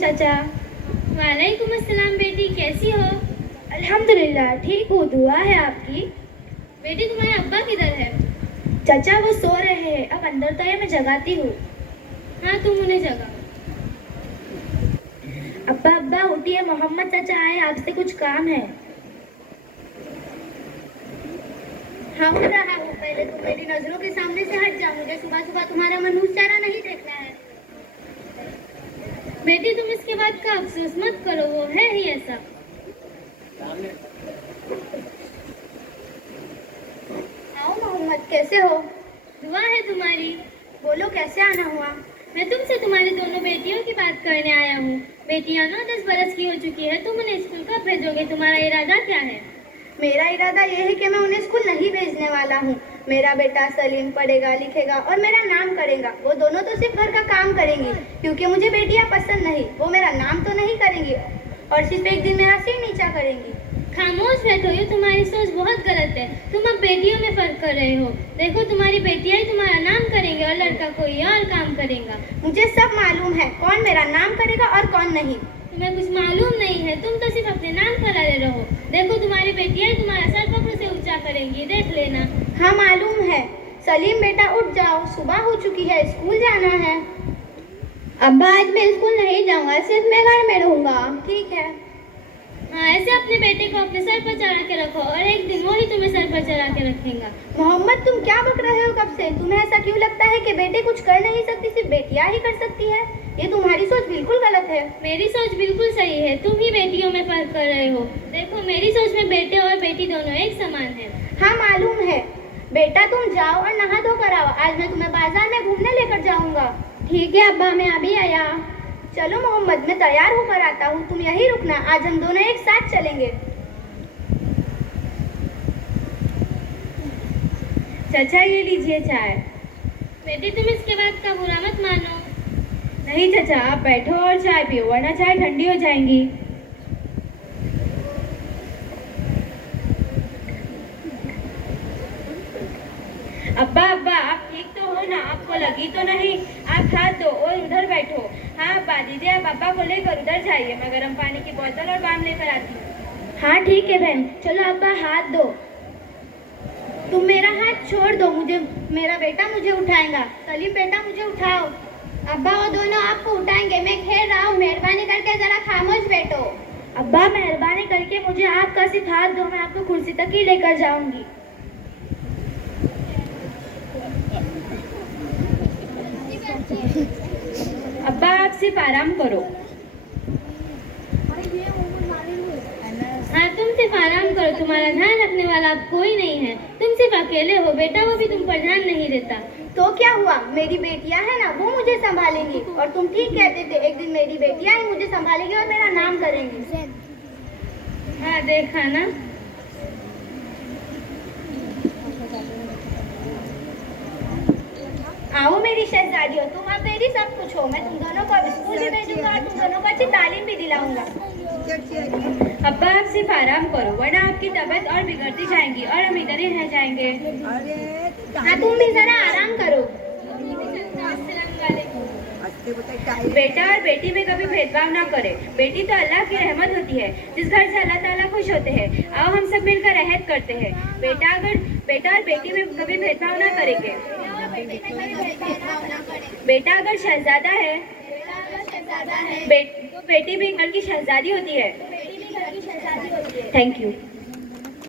चाचा। वालेकुम अस्सलाम बेटी, कैसी हो? अल्हम्दुलिल्लाह ठीक हूँ, दुआ है आपकी। बेटी तुम्हारे अब्बा किधर है? चाचा वो सो रहे हैं, अब अंदर तो है, मैं जगाती हूँ। हाँ तुम उन्हें जगाओ। अब्बा अब्बा उठिए, मोहम्मद चाचा आए, आपसे कुछ काम है। हाँ उठ रहा हूँ, पहले तुम मेरी नजरों के सामने से हट जाओ, मुझे सुबह सुबह तुम्हारा मनहूस चेहरा नहीं देखना है। बेटी तुम इसके बाद का अफसोस मत करो, वो है ही ऐसा। आओ मोहम्मद, कैसे हो? दुआ है तुम्हारी। बोलो कैसे आना हुआ? मैं तुमसे तुम्हारी दोनों बेटियों की बात करने आया हूँ। बेटियां 9-10 बरस की हो चुकी है, तुम उन्हें स्कूल कब भेजोगे? तुम्हारा इरादा क्या है? मेरा इरादा ये है कि मैं उन्हें स्कूल नहीं भेजने वाला हूँ। मेरा बेटा सलीम पढ़ेगा लिखेगा और मेरा नाम करेगा। वो दोनों तो सिर्फ घर का काम करेंगी, क्योंकि मुझे बेटियां पसंद नहीं। वो मेरा नाम तो नहीं करेंगी और सिर्फ एक दिन मेरा सिर नीचा करेंगी। खामोश बैठो, ये तुम्हारी सोच बहुत गलत है। तुम अब बेटियों में फर्क कर रहे हो। देखो तुम्हारी बेटियां ही तुम्हारा नाम करेंगे और लड़का कोई और काम करेगा। मुझे सब मालूम है कौन मेरा नाम करेगा और कौन नहीं। तुम्हें कुछ मालूम नहीं है, तुम तो सिर्फ अपने नाम फैलाते रहो। देखो तुम्हारी बेटियां ही तुम्हारा सर पकड़ से ऊंचा करेंगी, देख लेना। हाँ मालूम है। सलीम बेटा उठ जाओ, सुबह हो चुकी है, स्कूल जाना है। अब्बा आज मैं स्कूल नहीं जाऊंगा, सिर्फ मैं घर में रहूंगा। ठीक है। हाँ ऐसे अपने बेटे को अपने सर पर चढ़ा के रखो और एक दिन वो ही तुम्हें सर पर चढ़ा के रखेगा। मोहम्मद तुम क्या बक रहे हो कब से? तुम्हें ऐसा क्यों लगता है कि बेटे कुछ कर नहीं सकती, सिर्फ बेटियां ही कर सकती है? ये तुम्हारी सोच बिल्कुल गलत है। मेरी सोच बिल्कुल सही है, तुम ही बेटियों में फर्क कर रहे हो। देखो मेरी सोच में बेटे और बेटी दोनों एक समान है। हाँ मालूम है। बेटा तुम जाओ और नहा धो कर आओ, आज मैं तुम्हें बाजार में घूमने लेकर जाऊंगा। ठीक है अब्बा, मैं अभी आया। चलो मोहम्मद, मैं तैयार होकर आता हूँ, तुम यहीं रुकना, आज हम दोनों एक साथ चलेंगे। चाचा ये लीजिए चाय। बेटी तुम इसके बाद का बुरा मत मानो। नहीं चाचा, आप बैठो और चाय पियो, वरना चाय ठंडी हो जाएंगी। अब्बा अब्बा आप ठीक तो हो ना? आपको लगी तो नहीं? आप हाथ दो और उधर बैठो। हाँ अब्बा, दीदी आप अब्बा को लेकर उधर जाइए, मैं गर्म पानी की बोतल और बाम लेकर आती हूँ। हाँ ठीक है बहन, चलो अब्बा हाथ दो। तुम मेरा हाथ छोड़ दो, मेरा बेटा मुझे उठाएगा। सलीम बेटा मुझे उठाओ। अब्बा वो दोनों आपको उठाएंगे, मैं खेल रहा हूँ, मेहरबानी करके जरा खामोश बैठो। अब्बा मेहरबानी करके मुझे आपका सिर्फ हाथ दो, मैं आपको कुर्सी तक ही लेकर जाऊंगी। अब्बा आप सिर्फ आराम करो। हाँ तुम सिर्फ आराम करो, तुम्हारा ध्यान रखने वाला अब कोई नहीं है। तुम सिर्फ अकेले हो, बेटा वो भी तुम पर ध्यान नहीं देता। तो क्या हुआ, मेरी बेटियां है ना, वो मुझे संभालेंगी। और तुम ठीक कहते थे, एक दिन मेरी बेटियां ही मुझे संभालेंगी और मेरा नाम करेंगी। हाँ देखा ना। आओ मेरी शहजादियों, तुम अब मेरी सब कुछ हो। मैं तुम दोनों को अब स्कूल भी भेजूंगा और तुम दोनों को अच्छी तालीम भी दिलाऊंगा। अब्बा आप सिर्फ आराम करो, वरना आपकी तबीयत और बिगड़ती जाएंगी और हम इधर ही रह जाएंगे। हाँ तुम भी जरा आराम करो। बेटा और बेटी में कभी भेदभाव ना करे। बेटी तो अल्लाह की रहमत होती है, जिस घर से अल्लाह ताला खुश होते हैं। आओ हम सब मिलकर रहत करते हैं। बेटा और बेटी में कभी भेदभाव ना करेंगे। बेटा अगर शहजादा है तो बेटी भी घर की शहजादी होती है। Thank you.